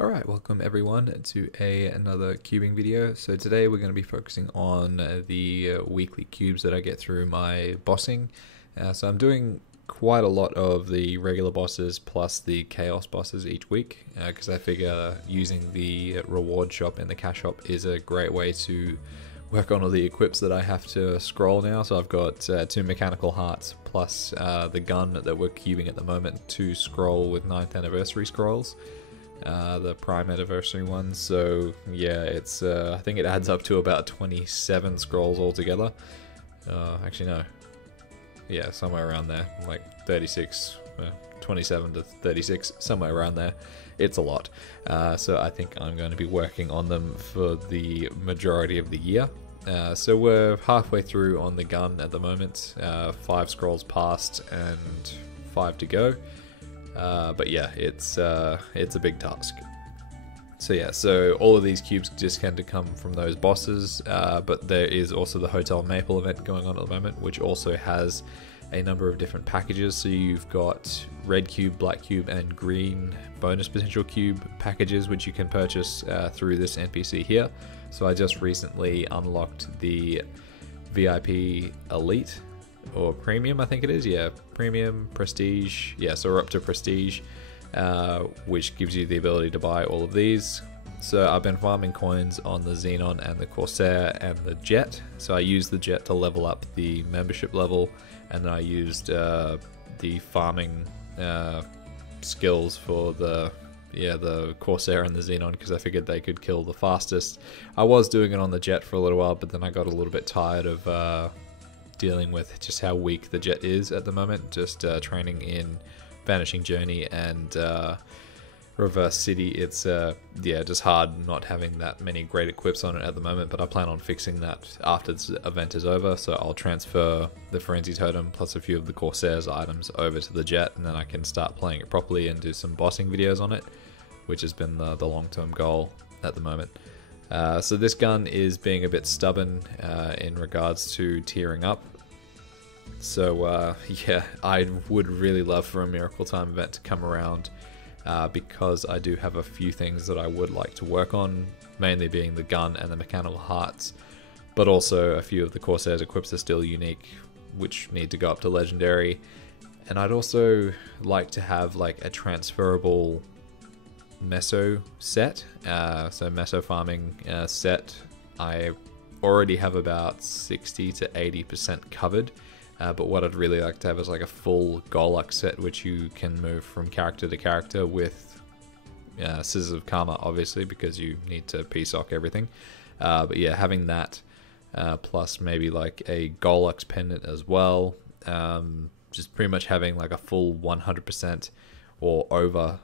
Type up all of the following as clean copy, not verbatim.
Alright, welcome everyone to another cubing video. So today we're going to be focusing on the weekly cubes that I get through my bossing. So I'm doing quite a lot of the regular bosses plus the chaos bosses each week, because I figure using the reward shop and the cash shop is a great way to work on all the equips that I have to scroll now. So I've got 2 mechanical hearts plus the gun that we're cubing at the moment to scroll with 9th anniversary scrolls. The prime anniversary ones, so yeah, it's I think it adds up to about 27 scrolls altogether. Actually no, yeah, somewhere around there, like 36, 27 to 36, somewhere around there. It's a lot, so I think I'm going to be working on them for the majority of the year. So we're halfway through on the gun at the moment, 5 scrolls passed and 5 to go. But yeah, it's a big task. So yeah, so all of these cubes just tend to come from those bosses, but there is also the Hotel Maple event going on at the moment, which also has a number of different packages. So you've got red cube, black cube, and green bonus potential cube packages, which you can purchase through this NPC here. So I just recently unlocked the VIP Elite, or Premium, I think it is, yeah, Premium, Prestige, yeah, so we're up to Prestige, which gives you the ability to buy all of these. So I've been farming coins on the Xenon and the Corsair and the Jett. So I used the Jett to level up the membership level, and then I used the farming skills for the Corsair and the Xenon, because I figured they could kill the fastest. I was doing it on the Jett for a little while, but then I got a little bit tired of dealing with just how weak the Jett is at the moment, just training in Vanishing Journey and Reverse City. It's yeah, just hard not having that many great equips on it at the moment, but I plan on fixing that after this event is over. So I'll transfer the Frenzy Totem plus a few of the Corsair's items over to the Jett, and then I can start playing it properly and do some bossing videos on it, which has been the long-term goal at the moment. So this gun is being a bit stubborn in regards to tiering up. So yeah, I would really love for a Miracle Time event to come around, because I do have a few things that I would like to work on, mainly being the gun and the mechanical hearts, but also a few of the Corsair's equips are still unique, which need to go up to Legendary. And I'd also like to have like a transferable meso set, so meso farming set. I already have about 60 to 80% covered, but what I'd really like to have is like a full Golux set, which you can move from character to character with Scissors of Karma, obviously, because you need to PSOC everything. But yeah, having that, plus maybe like a Golux pendant as well, just pretty much having like a full 100% or over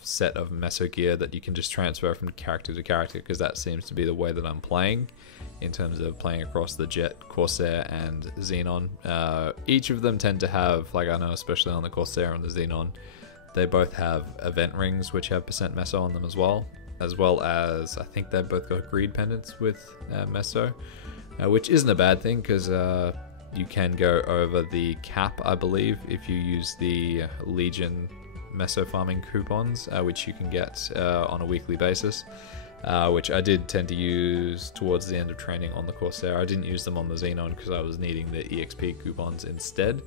set of meso gear that you can just transfer from character to character, because that seems to be the way that I'm playing in terms of playing across the Jett, Corsair, and Xenon. Each of them tend to have, like I know especially on the Corsair and the Xenon, they both have event rings which have % meso on them as well as I think they've both got greed pendants with meso, which isn't a bad thing, because you can go over the cap, I believe, if you use the Legion meso farming coupons, which you can get on a weekly basis, which I did tend to use towards the end of training on the Corsair. I didn't use them on the Xenon because I was needing the EXP coupons instead,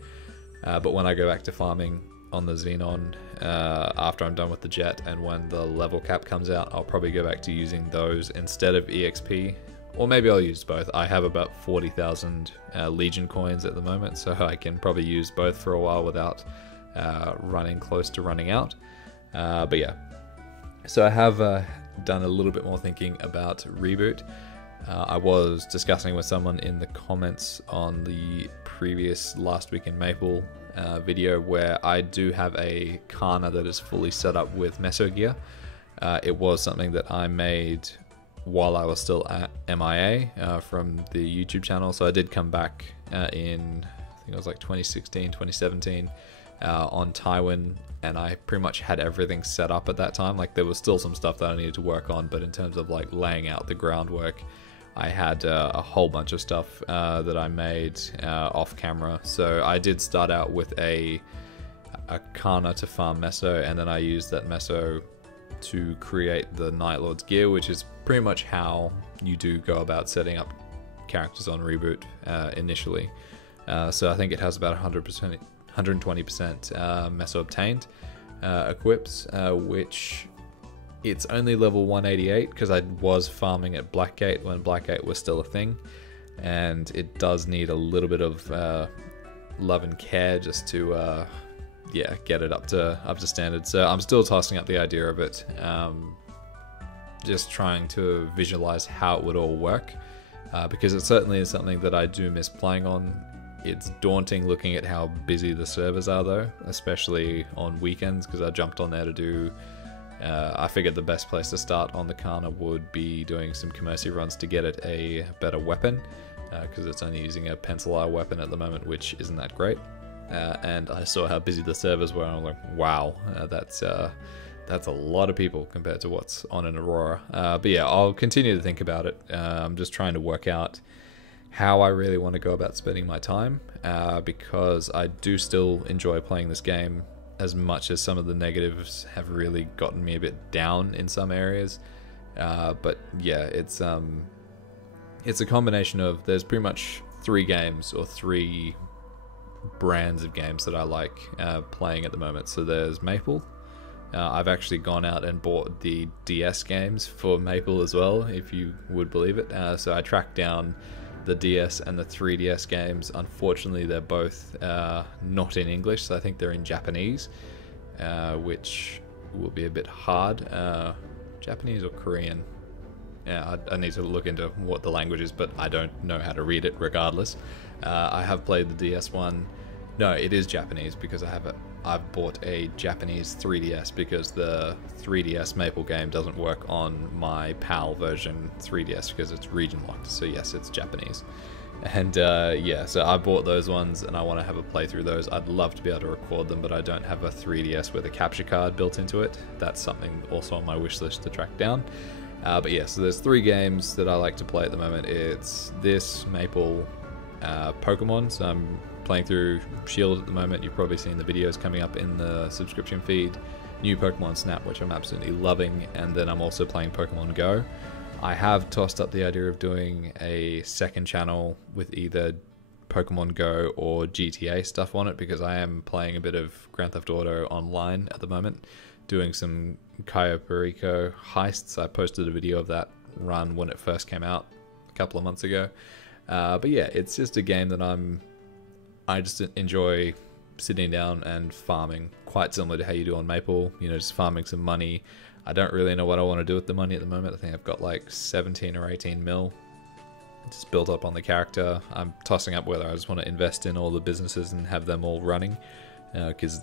but when I go back to farming on the Xenon after I'm done with the Jett and when the level cap comes out, I'll probably go back to using those instead of EXP, or maybe I'll use both. I have about 40,000 Legion coins at the moment, so I can probably use both for a while without running close to running out. But yeah, so I have done a little bit more thinking about Reboot. I was discussing with someone in the comments on the previous Last Week in Maple video where I do have a Kana that is fully set up with meso gear. It was something that I made while I was still at MIA from the YouTube channel, so I did come back in, I think it was like 2016, 2017 on Tywin, and I pretty much had everything set up at that time. Like there was still some stuff that I needed to work on, but in terms of like laying out the groundwork I had a whole bunch of stuff that I made off camera. So I did start out with a Kana to farm Meso, and then I used that Meso to create the Night Lord's gear, which is pretty much how you do go about setting up characters on Reboot initially. So I think it has about 100%, 120% Meso obtained equips, which it's only level 188 because I was farming at Blackgate when Blackgate was still a thing, and it does need a little bit of love and care just to yeah, get it up to standard. So I'm still tossing up the idea of it, just trying to visualize how it would all work, because it certainly is something that I do miss playing on. It's daunting looking at how busy the servers are though, especially on weekends, because I jumped on there to do I figured the best place to start on the Kana would be doing some Commercy runs to get it a better weapon, because it's only using a pencil eye weapon at the moment, which isn't that great. And I saw how busy the servers were, and I'm like, wow, that's a lot of people compared to what's on an Aurora. But yeah, I'll continue to think about it. I'm just trying to work out how I really want to go about spending my time, because I do still enjoy playing this game, as much as some of the negatives have really gotten me a bit down in some areas. But yeah, it's a combination of, there's pretty much 3 games or 3 brands of games that I like playing at the moment. So there's Maple. I've actually gone out and bought the DS games for Maple as well, if you would believe it. So I tracked down the DS and the 3DS games. Unfortunately, they're both not in English, so I think they're in Japanese, which will be a bit hard. Japanese or Korean? Yeah, I need to look into what the language is, but I don't know how to read it regardless. I have played the DS one. No, it is Japanese, because I've bought a Japanese 3DS, because the 3DS Maple game doesn't work on my PAL version 3DS because it's region locked. So yes, it's Japanese. And yeah, so I bought those ones and I want to have a playthrough those. I'd love to be able to record them, but I don't have a 3DS with a capture card built into it. That's something also on my wish list to track down. But yeah, so there's 3 games that I like to play at the moment. It's this, Maple, Pokemon. So I'm playing through Shield at the moment. You've probably seen the videos coming up in the subscription feed. New Pokemon Snap, which I'm absolutely loving, and then I'm also playing Pokemon Go. I have tossed up the idea of doing a second channel with either Pokemon Go or GTA stuff on it, because I am playing a bit of Grand Theft Auto online at the moment, doing some Cayo Perico heists. I posted a video of that run when it first came out a couple of months ago. But yeah, it's just a game that I just enjoy sitting down and farming, quite similar to how you do on Maple, you know, just farming some money. I don't really know what I want to do with the money at the moment. I think I've got like 17 or 18 mil just built up on the character. I'm tossing up whether I just want to invest in all the businesses and have them all running, because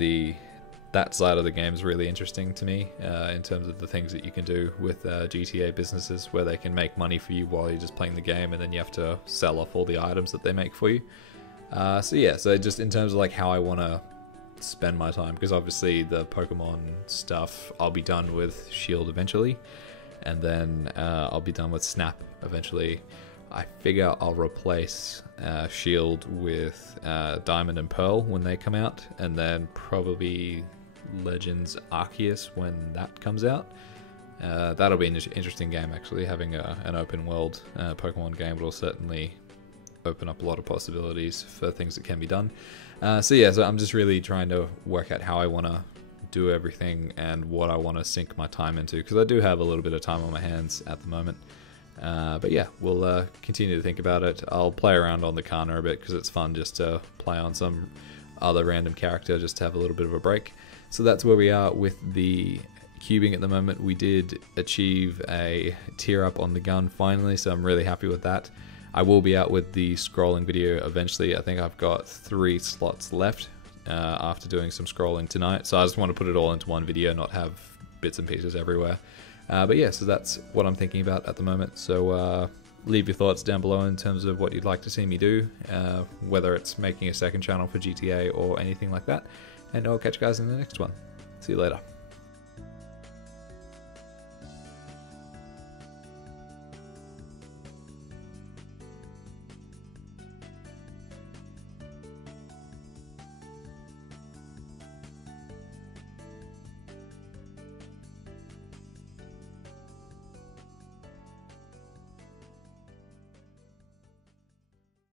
that side of the game is really interesting to me, in terms of the things that you can do with GTA businesses, where they can make money for you while you're just playing the game, and then you have to sell off all the items that they make for you. So yeah, so just in terms of like how I want to spend my time, because obviously the Pokemon stuff, I'll be done with Shield eventually, and then I'll be done with Snap eventually. I figure I'll replace Shield with Diamond and Pearl when they come out, and then probably Legends Arceus when that comes out. That'll be an interesting game actually. Having an open world Pokemon game will certainly open up a lot of possibilities for things that can be done. So yeah, so I'm just really trying to work out how I want to do everything and what I want to sink my time into, because I do have a little bit of time on my hands at the moment. But yeah, we'll continue to think about it. I'll play around on the Kana a bit because it's fun just to play on some other random character, just to have a little bit of a break. So that's where we are with the cubing at the moment. We did achieve a tier up on the gun finally, so I'm really happy with that. I will be out with the scrolling video eventually. I think I've got 3 slots left after doing some scrolling tonight, so I just want to put it all into one video, not have bits and pieces everywhere. But yeah, so that's what I'm thinking about at the moment. So leave your thoughts down below in terms of what you'd like to see me do, whether it's making a second channel for GTA or anything like that. And I'll catch you guys in the next one. See you later.